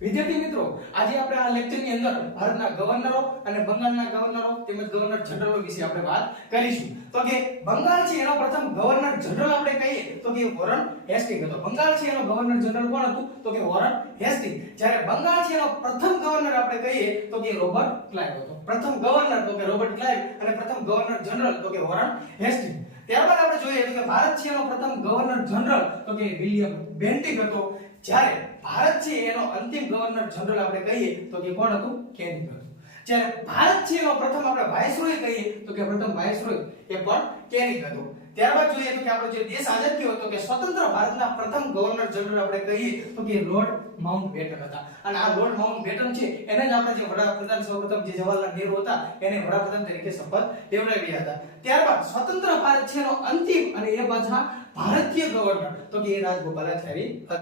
વિદ્યાર્થી મિત્રો, આજે આપણે આ લેક્ચરની અંદર ભારતના ગવર્નરો અને બંગાળના ગવર્નરો તેમજ ગવર્નર જનરલો વિશે આપણે વાત કરીશું. તો કે બંગાળ છે એનો પ્રથમ ગવર્નર જનરલ આપણે કહીએ તો કે વોરન હેસ્ટિંગ હતો. બંગાળ છે એનો ગવર્નર જનરલ કોણ હતું? તો કે વોરન હેસ્ટિંગ. જ્યારે બંગાળ છે એનો પ્રથમ ગવર્નર આપણે કહીએ તો કે રોબર્ટ ક્લાઇવ હતો. પ્રથમ ગવર્નર તો કે રોબર્ટ ક્લાઇવ અને પ્રથમ ગવર્નર જનરલ તો કે વોરન હેસ્ટિંગ. ત્યારબાદ આપણે જોઈએ તો કે ભારત છે એનો પ્રથમ ગવર્નર જનરલ તો કે વિલિયમ બેન્ટિક હતો. જ્યારે ભારત છે એનો અંતિમ ગવર્નર જનરલ આપણે કહીએ તો કે કોણ હતું? કેનિંગ હતું. જ્યારે ભારત છે એનો પ્રથમ આપણે વાઇસરોય કહીએ તો કે પ્રથમ વાઇસરોય એ પણ કેનિંગ હતો. ત્યારબાદ જોઈએ તો કે આપણો જે દેશ આઝાદ થયો તો કે સ્વતંત્ર ભારતના પ્રથમ ગવર્નર જનરલ આપણે કહીએ તો કે લોર્ડ માઉન્ટબેટન હતા. અને આ લોર્ડ માઉન્ટબેટન છે એને જ આપણે જે વડાપ્રધાન સૌપ્રથમ જે જવાહરલાલ નહેરુ હતા એને વડાપ્રધાન તરીકે શપથ લેવડાવ્યા હતા. ત્યારબાદ સ્વતંત્ર ભારત છે એનો અંતિમ અને એ પાછા ભારતીય ગવર્નર તો કે એ રાજગોપાલાચારી હતા.